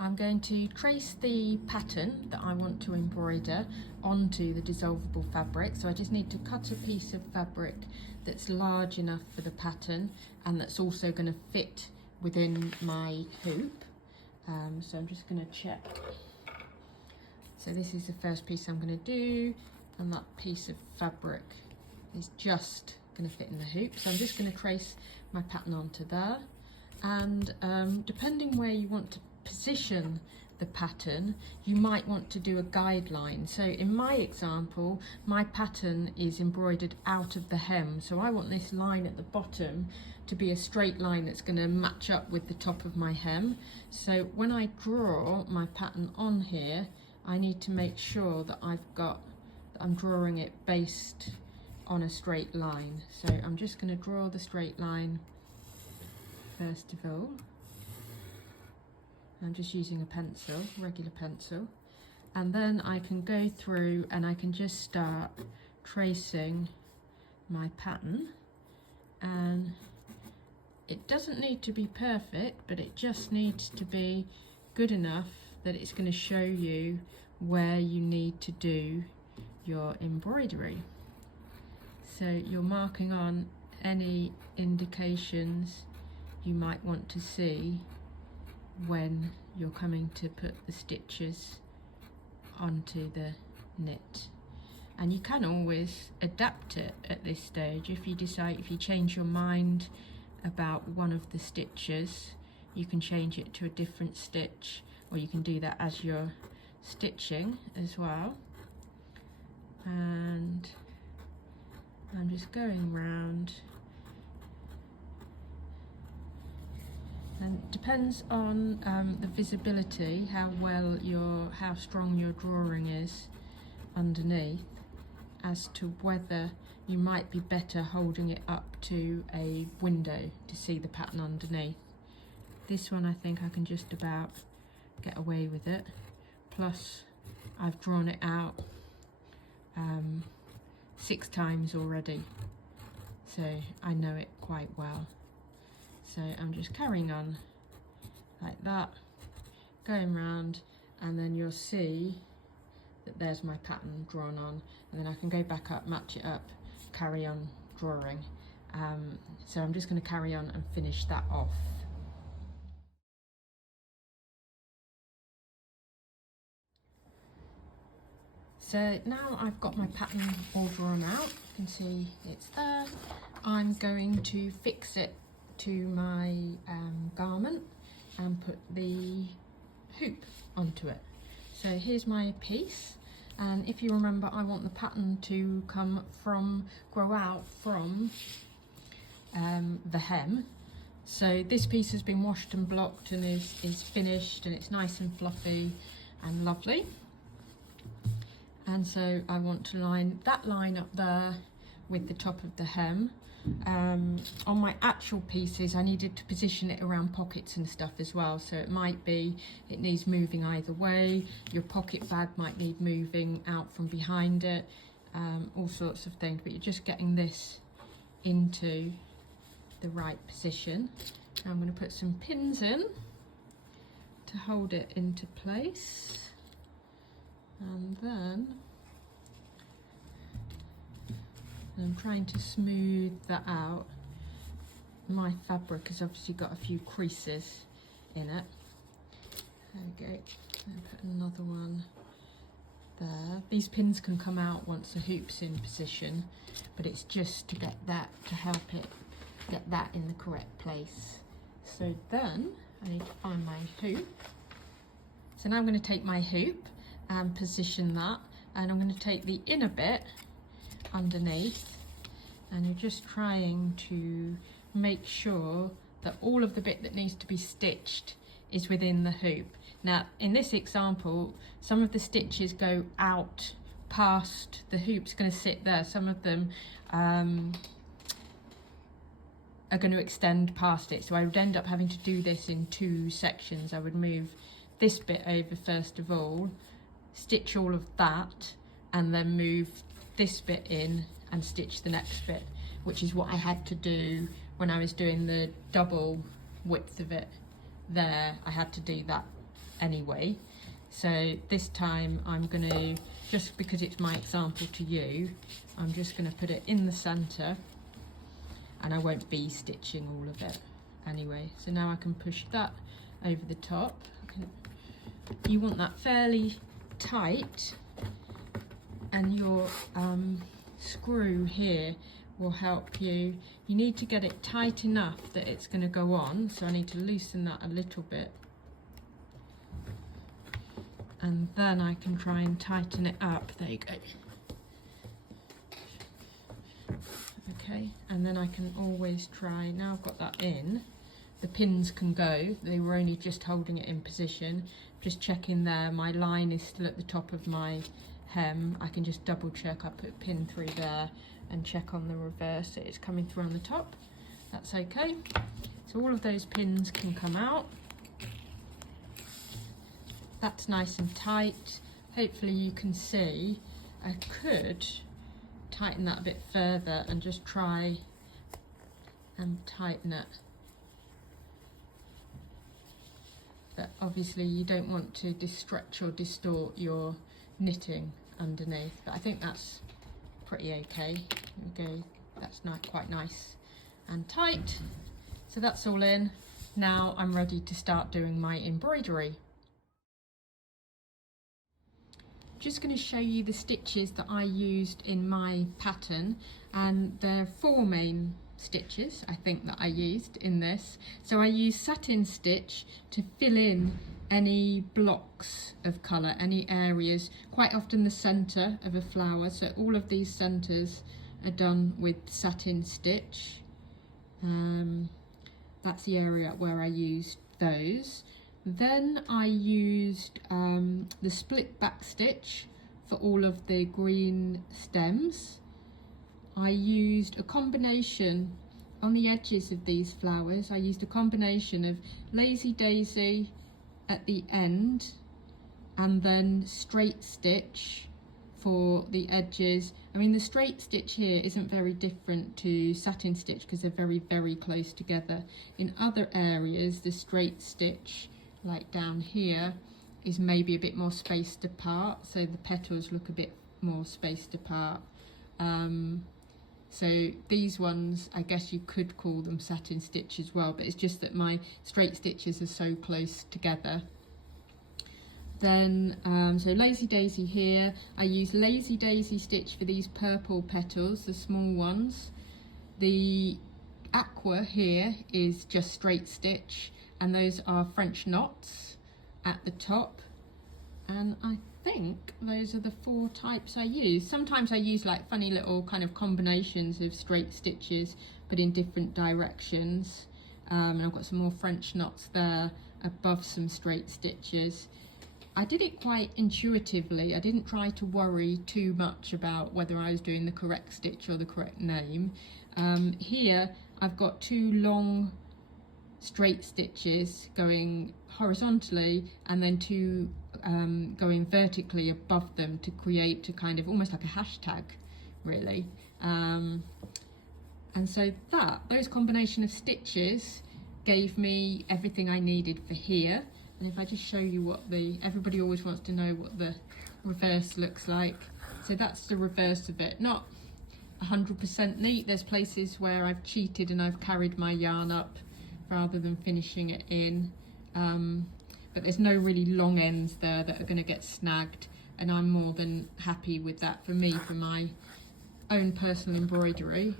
I'm going to trace the pattern that I want to embroider onto the dissolvable fabric. So I just need to cut a piece of fabric that's large enough for the pattern and that's also going to fit within my hoop. So I'm just going to check. So this is the first piece I'm going to do, and that piece of fabric is just going to fit in the hoop. So I'm just going to trace my pattern onto there, and depending where you want to position the pattern, you might want to do a guideline. So in my example, my pattern is embroidered out of the hem, so I want this line at the bottom to be a straight line that's going to match up with the top of my hem. So when I draw my pattern on here, I need to make sure that I'm drawing it based on a straight line. So I'm just going to draw the straight line first of all. I'm just using a pencil, regular pencil, and then I can go through and I can just start tracing my pattern, and it doesn't need to be perfect, but it just needs to be good enough that it's going to show you where you need to do your embroidery. So you're marking on any indications you might want to see when you're coming to put the stitches onto the knit. And you can always adapt it at this stage. If you change your mind about one of the stitches, you can change it to a different stitch, or you can do that as you're stitching as well. And I'm just going round, and it depends on the visibility, how strong your drawing is underneath, as to whether you might be better holding it up to a window to see the pattern underneath. This one I think I can just about get away with it, plus I've drawn it out 6 times already, so I know it quite well. So I'm just carrying on like that, going round, and then you'll see that there's my pattern drawn on, and then I can go back up, match it up, carry on drawing. So I'm just going to carry on and finish that off. So now I've got my pattern all drawn out, you can see it's there. I'm going to fix it to my garment and put the hoop onto it. So here's my piece, and if you remember, I want the pattern to grow out from the hem. So this piece has been washed and blocked and is finished, and it's nice and fluffy and lovely. And so I want to line that line up there with the top of the hem. On my actual pieces, I needed to position it around pockets and stuff as well, so it needs moving either way. Your pocket bag might need moving out from behind it, all sorts of things, but you're just getting this into the right position. Now I'm going to put some pins in to hold it into place, and then I'm trying to smooth that out. My fabric has obviously got a few creases in it. There we go. And put another one there. These pins can come out once the hoop's in position, but it's just to get that, to help it get that in the correct place. So then I need to find my hoop. So now I'm going to take my hoop and position that, and I'm going to take the inner bit underneath, and you're just trying to make sure that all of the bit that needs to be stitched is within the hoop. Now in this example, some of the stitches go out past the hoop's going to sit there, some of them are going to extend past it, so I would end up having to do this in 2 sections. I would move this bit over first of all, stitch all of that, and then move this bit in and stitch the next bit, which is what I had to do when I was doing the double width of it there. I had to do that anyway. So this time I'm going to, just because it's my example to you, I'm just going to put it in the centre, and I won't be stitching all of it anyway. So now I can push that over the top. You want that fairly tight, and your screw here will help you. You need to get it tight enough that it's going to go on, so I need to loosen that a little bit, and then I can try and tighten it up. There you go. Okay, and then I can always try, now I've got that in, the pins can go, they were only just holding it in position. Just checking there, my line is still at the top of my hem. I can just double check, I put a pin through there and check on the reverse that it's coming through on the top. That's okay. So all of those pins can come out. That's nice and tight. Hopefully you can see. I could tighten that a bit further and just try and tighten it. But obviously you don't want to stretch or distort your knitting underneath, but I think that's pretty okay. There we go, that's quite nice and tight. So that's all in. Now I'm ready to start doing my embroidery. Just going to show you the stitches that I used in my pattern, and there are 4 main stitches I think that I used in this. So I used satin stitch to fill in any blocks of colour, any areas, quite often the centre of a flower, so all of these centres are done with satin stitch. That's the area where I used those. Then I used the split back stitch for all of the green stems. I used a combination on the edges of these flowers. I used a combination of lazy daisy at the end and then straight stitch for the edges. I mean, the straight stitch here isn't very different to satin stitch because they're very, very close together. In other areas, the straight stitch, like down here, is maybe a bit more spaced apart, so the petals look a bit more spaced apart. So these ones, I guess you could call them satin stitch as well, but it's just that my straight stitches are so close together. Then, so lazy daisy here, I use lazy daisy stitch for these purple petals, the small ones. The aqua here is just straight stitch, and those are French knots at the top. And I think those are the 4 types I use. Sometimes I use like funny little kind of combinations of straight stitches, but in different directions. And I've got some more French knots there above some straight stitches. I did it quite intuitively. I didn't try to worry too much about whether I was doing the correct stitch or the correct name. Here I've got 2 long straight stitches going horizontally and then 2 going vertically above them to create a kind of almost like a hashtag, really. And so those combination of stitches gave me everything I needed for here. And if I just show you what everybody always wants to know what the reverse looks like. So that's the reverse of it. Not 100% neat. There's places where I've cheated and I've carried my yarn up rather than finishing it in. But there's no really long ends there that are going to get snagged, and I'm more than happy with that. For me, for my own personal embroidery,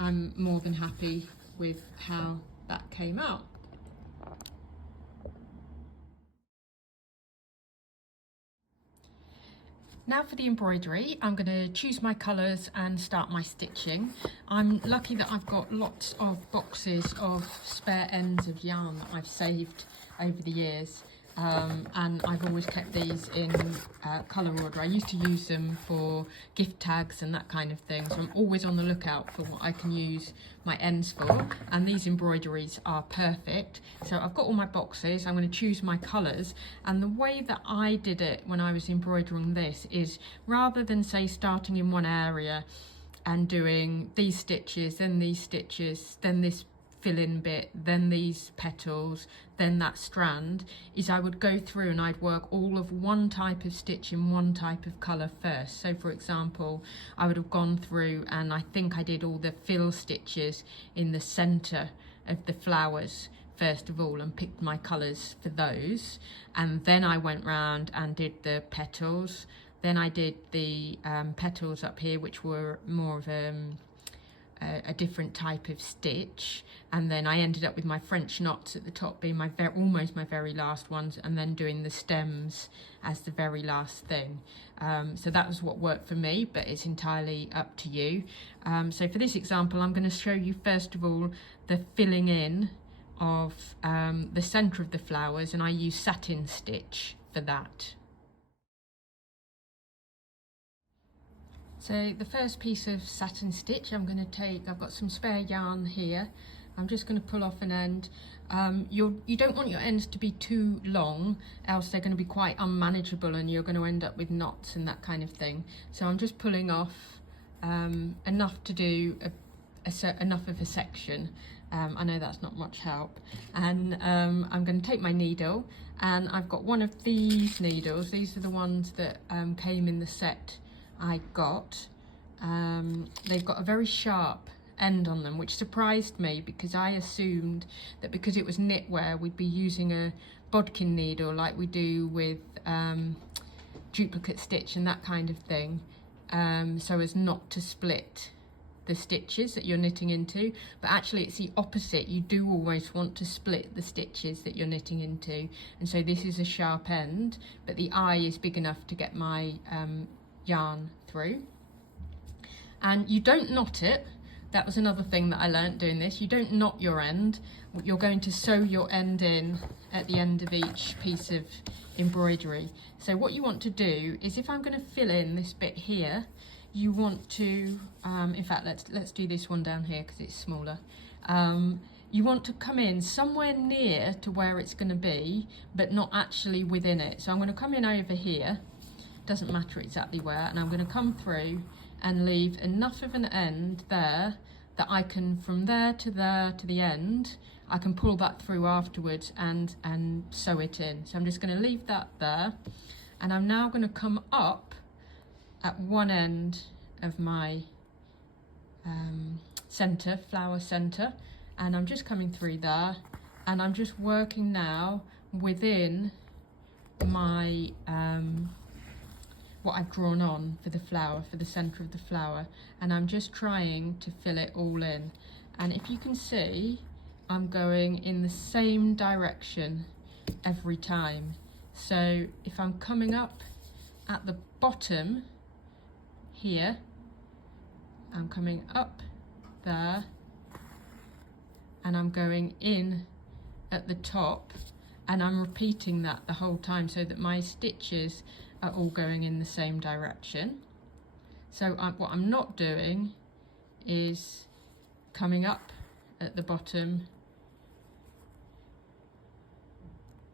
I'm more than happy with how that came out. Now for the embroidery, I'm going to choose my colours and start my stitching. I'm lucky that I've got lots of boxes of spare ends of yarn that I've saved over the years, and I've always kept these in colour order. I used to use them for gift tags and that kind of thing, so I'm always on the lookout for what I can use my ends for, and these embroideries are perfect. So I've got all my boxes, I'm going to choose my colours, and the way that I did it when I was embroidering this is, rather than say starting in one area and doing these stitches, then these stitches, then this fill-in bit, then these petals, then that strand, is I would go through and I'd work all of one type of stitch in one type of colour first. So for example, I would have gone through and I think I did all the fill stitches in the centre of the flowers first of all and picked my colours for those, and then I went round and did the petals. Then I did the petals up here, which were more of a different type of stitch, and then I ended up with my French knots at the top being my almost my very last ones, and then doing the stems as the very last thing. So that was what worked for me, but it's entirely up to you. So for this example, I'm going to show you first of all the filling in of the centre of the flowers, and I use satin stitch for that. So the first piece of satin stitch I'm going to take, I've got some spare yarn here, I'm just going to pull off an end. You don't want your ends to be too long, else they're going to be quite unmanageable and you're going to end up with knots and that kind of thing. So I'm just pulling off enough to do enough of a section. I know that's not much help, and I'm going to take my needle, and I've got one of these needles. These are the ones that came in the set I got. They've got a very sharp end on them, which surprised me because I assumed that because it was knitwear we'd be using a bodkin needle like we do with duplicate stitch and that kind of thing, so as not to split the stitches that you're knitting into. But actually it's the opposite, you do always want to split the stitches that you're knitting into, and so this is a sharp end, but the eye is big enough to get my yarn through. And you don't knot it. That was another thing that I learnt doing this. You don't knot your end. You're going to sew your end in at the end of each piece of embroidery. So what you want to do is, if I'm going to fill in this bit here, you want to in fact let's do this one down here because it's smaller. You want to come in somewhere near to where it's going to be, but not actually within it. So I'm going to come in over here, doesn't matter exactly where, and I'm going to come through and leave enough of an end there that I can, from there to the end, I can pull that through afterwards and sew it in. So I'm just going to leave that there, and I'm now going to come up at one end of my centre, flower centre, and I'm just coming through there, and I'm just working now within my what I've drawn on for the flower, for the centre of the flower, and I'm just trying to fill it all in. And if you can see, I'm going in the same direction every time. So if I'm coming up at the bottom here, I'm coming up there, and I'm going in at the top, and I'm repeating that the whole time so that my stitches are all going in the same direction. So what I'm not doing is coming up at the bottom,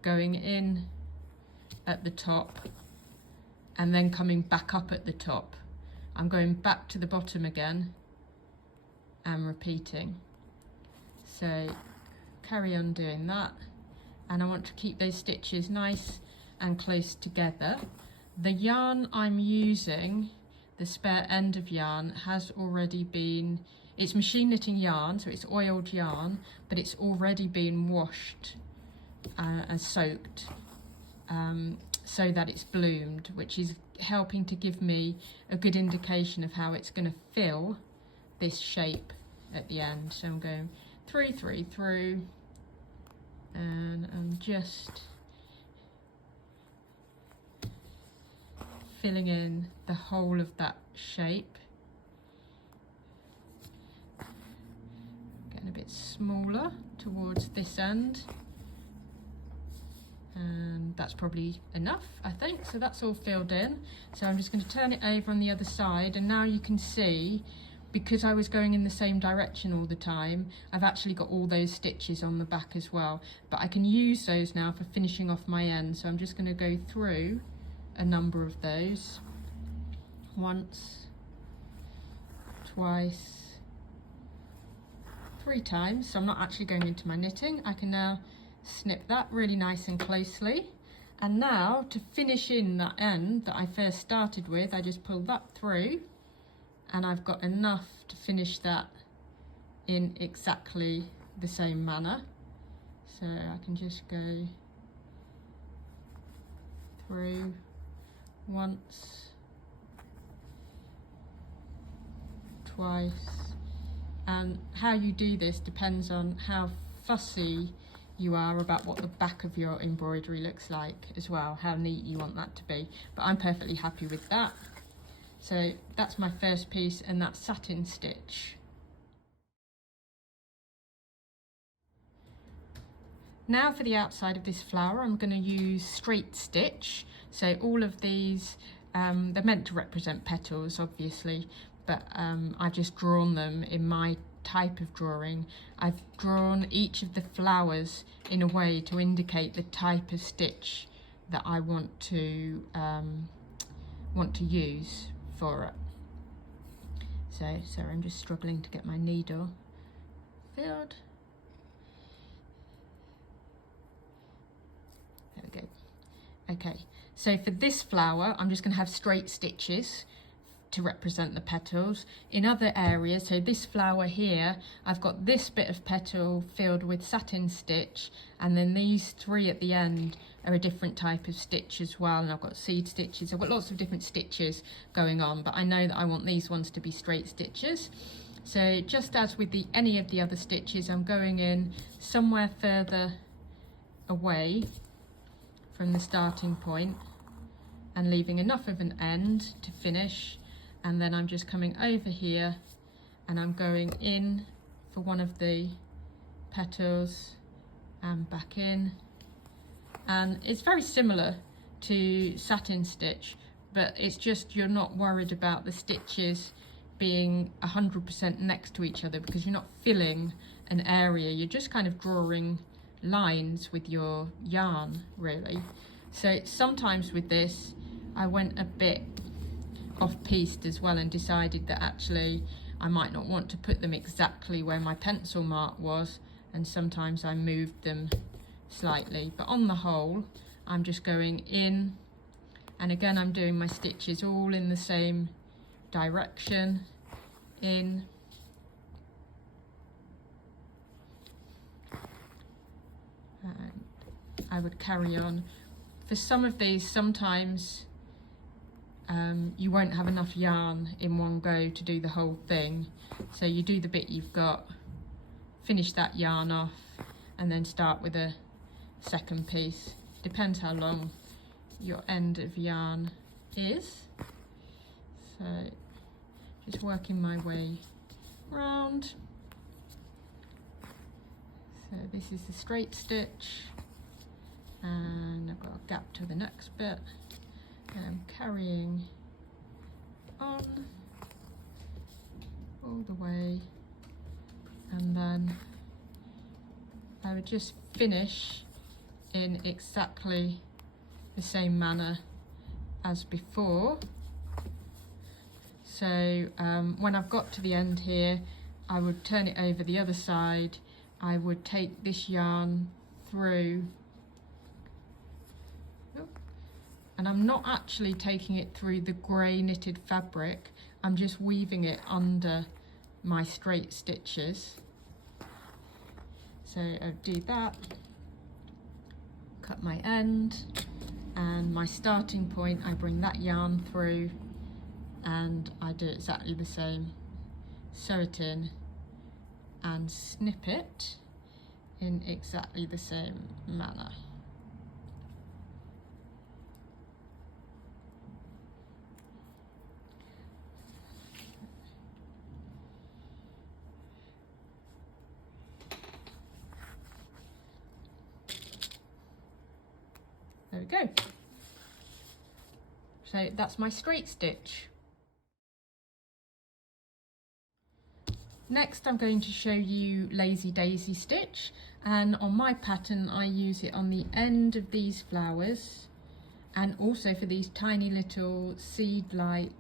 going in at the top, and then coming back up at the top. I'm going back to the bottom again and repeating. So carry on doing that, and I want to keep those stitches nice and close together. The yarn I'm using, the spare end of yarn, has already been, it's machine knitting yarn, so it's oiled yarn, but it's already been washed and soaked so that it's bloomed, which is helping to give me a good indication of how it's going to fill this shape at the end. So I'm going through, and I'm just filling in the whole of that shape. Getting a bit smaller towards this end, and that's probably enough, I think. So that's all filled in. So I'm just going to turn it over on the other side, and now you can see, because I was going in the same direction all the time, I've actually got all those stitches on the back as well, but I can use those now for finishing off my end. So I'm just going to go through a number of those, once, twice, 3 times, so I'm not actually going into my knitting. I can now snip that really nice and closely. And now to finish in that end that I first started with, I just pull that through and I've got enough to finish that in exactly the same manner. So I can just go through once, twice, and how you do this depends on how fussy you are about what the back of your embroidery looks like as well, how neat you want that to be. But I'm perfectly happy with that. So that's my first piece, and that's satin stitch. Now for the outside of this flower, I'm going to use straight stitch. So all of these, they're meant to represent petals obviously, but I've just drawn them in my type of drawing. I've drawn each of the flowers in a way to indicate the type of stitch that I want to use for it. So sorry, I'm just struggling to get my needle filled. There we go. Okay, so for this flower, I'm just going to have straight stitches to represent the petals. In other areas, so this flower here, I've got this bit of petal filled with satin stitch, and then these 3 at the end are a different type of stitch as well, and I've got seed stitches. I've got lots of different stitches going on, but I know that I want these ones to be straight stitches. So just as with any of the other stitches, I'm going in somewhere further away from the starting point and leaving enough of an end to finish. And then I'm just coming over here and I'm going in for one of the petals and back in. And it's very similar to satin stitch, but it's just you're not worried about the stitches being 100% next to each other because you're not filling an area, you're just kind of drawing lines with your yarn really. So sometimes with this I went a bit off-piste as well and decided that actually I might not want to put them exactly where my pencil mark was, and sometimes I moved them slightly, but on the whole I'm just going in, and again I'm doing my stitches all in the same direction, in, and I would carry on. For some of these, sometimes you won't have enough yarn in one go to do the whole thing, so you do the bit you've got, finish that yarn off, and then start with a second piece. Depends how long your end of yarn is. So just working my way round. So this is the straight stitch, and I've got a gap to the next bit. And I'm carrying on all the way, and then I would just finish in exactly the same manner as before. So when I've got to the end here, I would turn it over the other side. I would take this yarn through, and I'm not actually taking it through the grey knitted fabric, I'm just weaving it under my straight stitches. So I do that, cut my end, and my starting point, I bring that yarn through and I do exactly the same. Sew it in and snip it in exactly the same manner. There we go. So that's my straight stitch. Next I'm going to show you lazy daisy stitch, and on my pattern I use it on the end of these flowers and also for these tiny little seed-like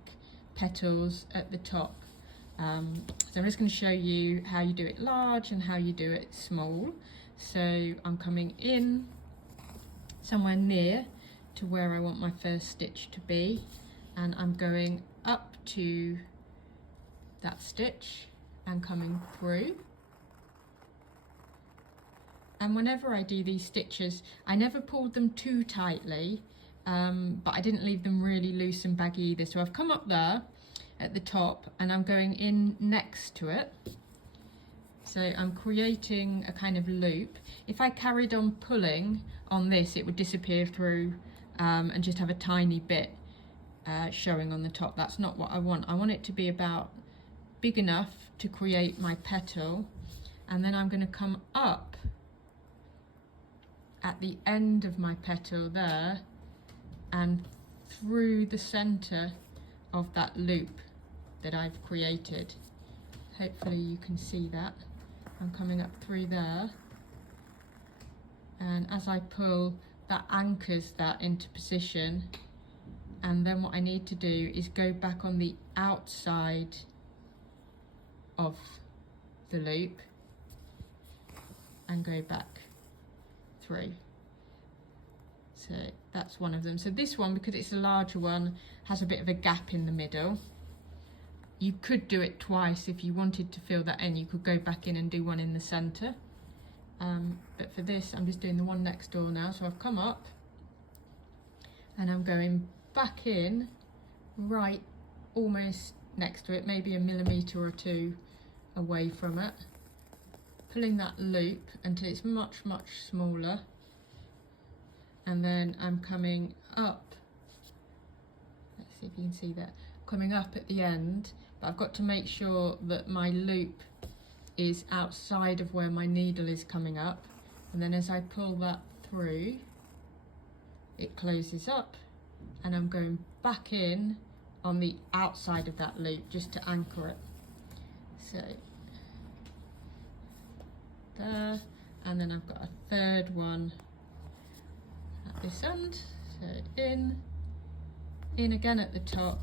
petals at the top. So I'm just going to show you how you do it large and how you do it small. So I'm coming in somewhere near to where I want my first stitch to be, and I'm going up to that stitch and coming through. And whenever I do these stitches, I never pulled them too tightly, but I didn't leave them really loose and baggy either. So I've come up there at the top and I'm going in next to it. So I'm creating a kind of loop. If I carried on pulling on this, it would disappear through and just have a tiny bit showing on the top. That's not what I want. I want it to be about big enough to create my petal, and then I'm going to come up at the end of my petal there and through the center of that loop that I've created. Hopefully you can see that. I'm coming up through there, and as I pull, that anchors that into position, and then what I need to do is go back on the outside of the loop and go back through. So that's one of them. So this one, because it's a larger one, has a bit of a gap in the middle. You could do it twice if you wanted to fill that in. You could go back in and do one in the center, but for this I'm just doing the one next door now. So I've come up and I'm going back in right almost next to it, maybe a millimetre or two away from it, pulling that loop until it's much smaller, and then I'm coming up. Let's see if you can see that. Coming up at the end, but I've got to make sure that my loop is outside of where my needle is coming up, and then as I pull that through, it closes up, and I'm going back in on the outside of that loop just to anchor it. So there, and then I've got a third one at this end. So in again at the top,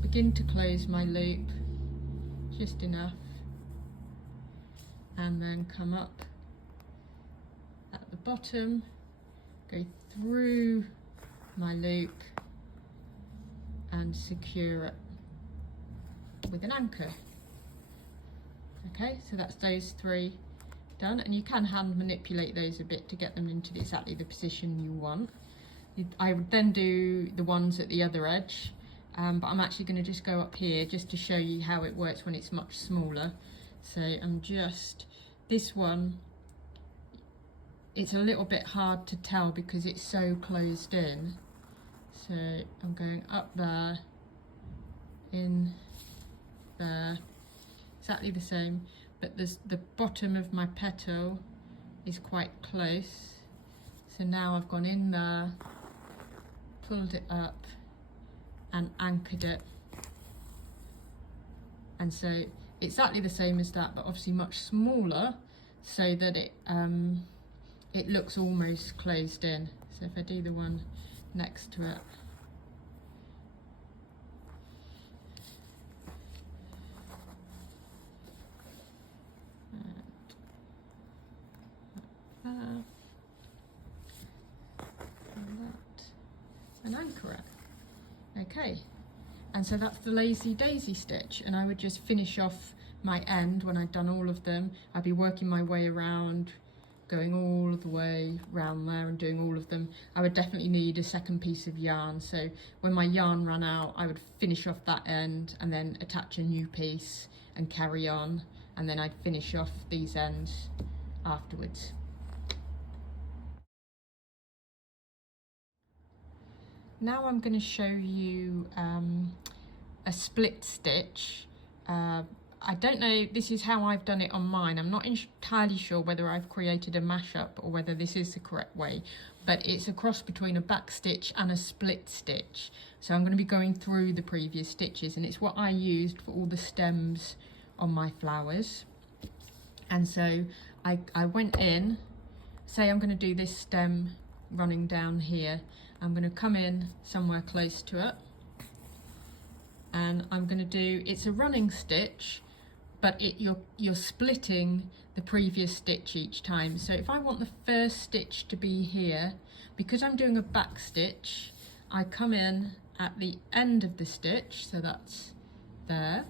begin to close my loop just enough, and then come up at the bottom, go through my loop and secure it with an anchor. Okay, so that's those three done, and you can hand manipulate those a bit to get them into exactly the position you want. I would then do the ones at the other edge, but I'm actually going to just go up here just to show you how it works when it's much smaller. So I'm just, this one, it's a little bit hard to tell because it's so closed in. So I'm going up there, in there, exactly the same, but the bottom of my petal is quite close. So now I've gone in there, pulled it up and anchored it, and so exactly the same as that, but obviously much smaller, so that it looks almost closed in. So if I do the one next to it, and anchor it. Okay, and so that's the lazy daisy stitch, and I would just finish off my end when I'd done all of them. I'd be working my way around, going all the way around there and doing all of them. I would definitely need a second piece of yarn, so when my yarn ran out I would finish off that end and then attach a new piece and carry on, and then I'd finish off these ends afterwards. Now I'm going to show you a split stitch. I don't know, this is how I've done it on mine. I'm not entirely sure whether I've created a mashup or whether this is the correct way, but it's a cross between a back stitch and a split stitch. So I'm going to be going through the previous stitches, and it's what I used for all the stems on my flowers. And so I went in, say I'm going to do this stem running down here. I'm going to come in somewhere close to it, and I'm going to do, it's a running stitch, but you're splitting the previous stitch each time. So if I want the first stitch to be here, because I'm doing a back stitch, I come in at the end of the stitch, so that's there,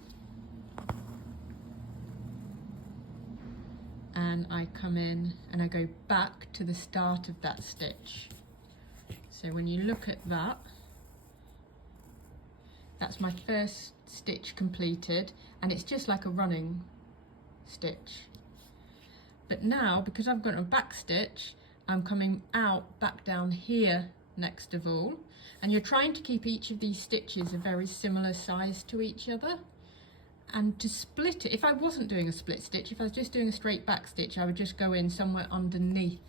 and I come in and I go back to the start of that stitch. So when you look at that, that's my first stitch completed, and it's just like a running stitch. But now, because I've got a back stitch, I'm coming out back down here next of all, and you're trying to keep each of these stitches a very similar size to each other. And to split it, if I wasn't doing a split stitch, if I was just doing a straight back stitch, I would just go in somewhere underneath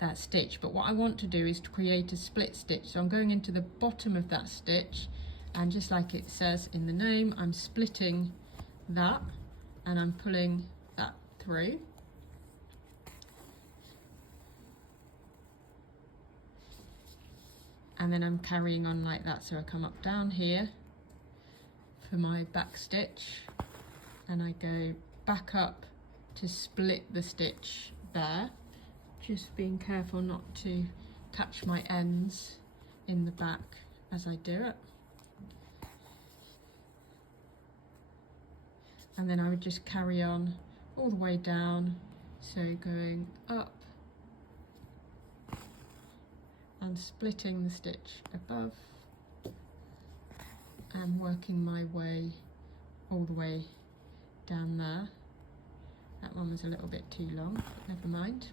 that stitch. But what I want to do is to create a split stitch. So I'm going into the bottom of that stitch, and just like it says in the name, I'm splitting that and I'm pulling that through. And then I'm carrying on like that. So I come up down here for my back stitch, and I go back up to split the stitch there, just being careful not to catch my ends in the back as I do it. And then I would just carry on all the way down, so going up and splitting the stitch above and working my way all the way down there. That one was a little bit too long, but never mind.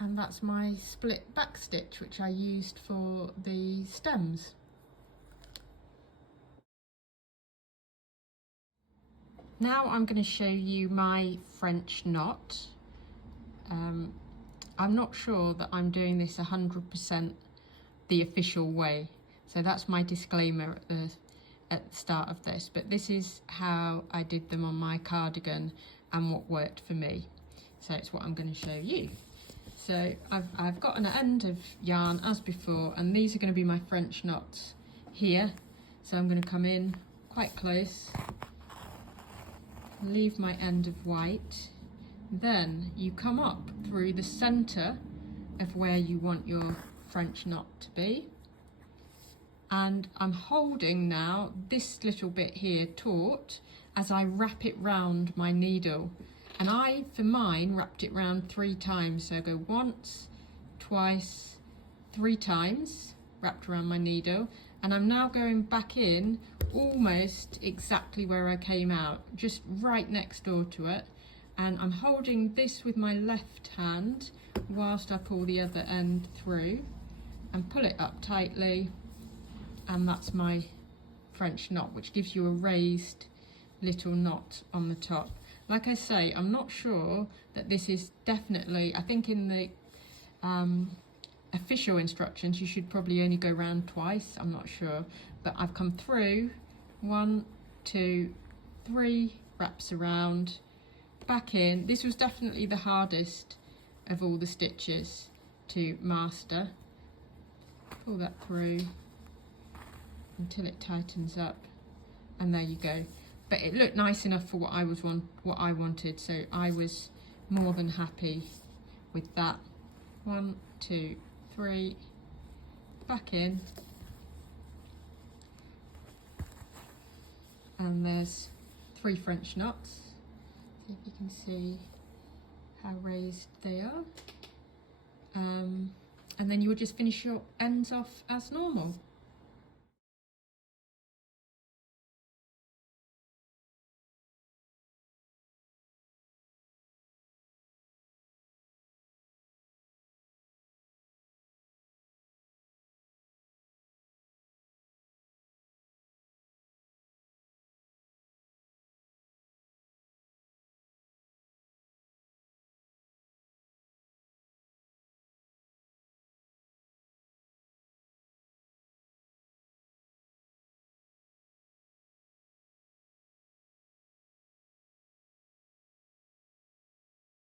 And that's my split back stitch, which I used for the stems. Now I'm going to show you my French knot. I'm not sure that I'm doing this 100% the official way, so that's my disclaimer at the start of this, but this is how I did them on my cardigan and what worked for me, so it's what I'm going to show you. So I've got an end of yarn as before, and these are going to be my French knots here, so I'm going to come in quite close, leave my end of white, then you come up through the center of where you want your French knot to be, and I'm holding now this little bit here taut as I wrap it round my needle, and I for mine wrapped it round 3 times, so I go once, twice, 3 times wrapped around my needle, and I'm now going back in almost exactly where I came out, just right next door to it, and I'm holding this with my left hand whilst I pull the other end through and pull it up tightly, and that's my French knot, which gives you a raised little knot on the top. Like I say, I'm not sure that this is definitely, I think in the official instructions you should probably only go round twice, I'm not sure, but I've come through 1, 2, 3 wraps around, back in. This was definitely the hardest of all the stitches to master. Pull that through until it tightens up, and there you go. But it looked nice enough for what I wanted, so I was more than happy with that. 1, 2, 3, back in, and there's 3 French knots. See if you can see how raised they are, and then you would just finish your ends off as normal.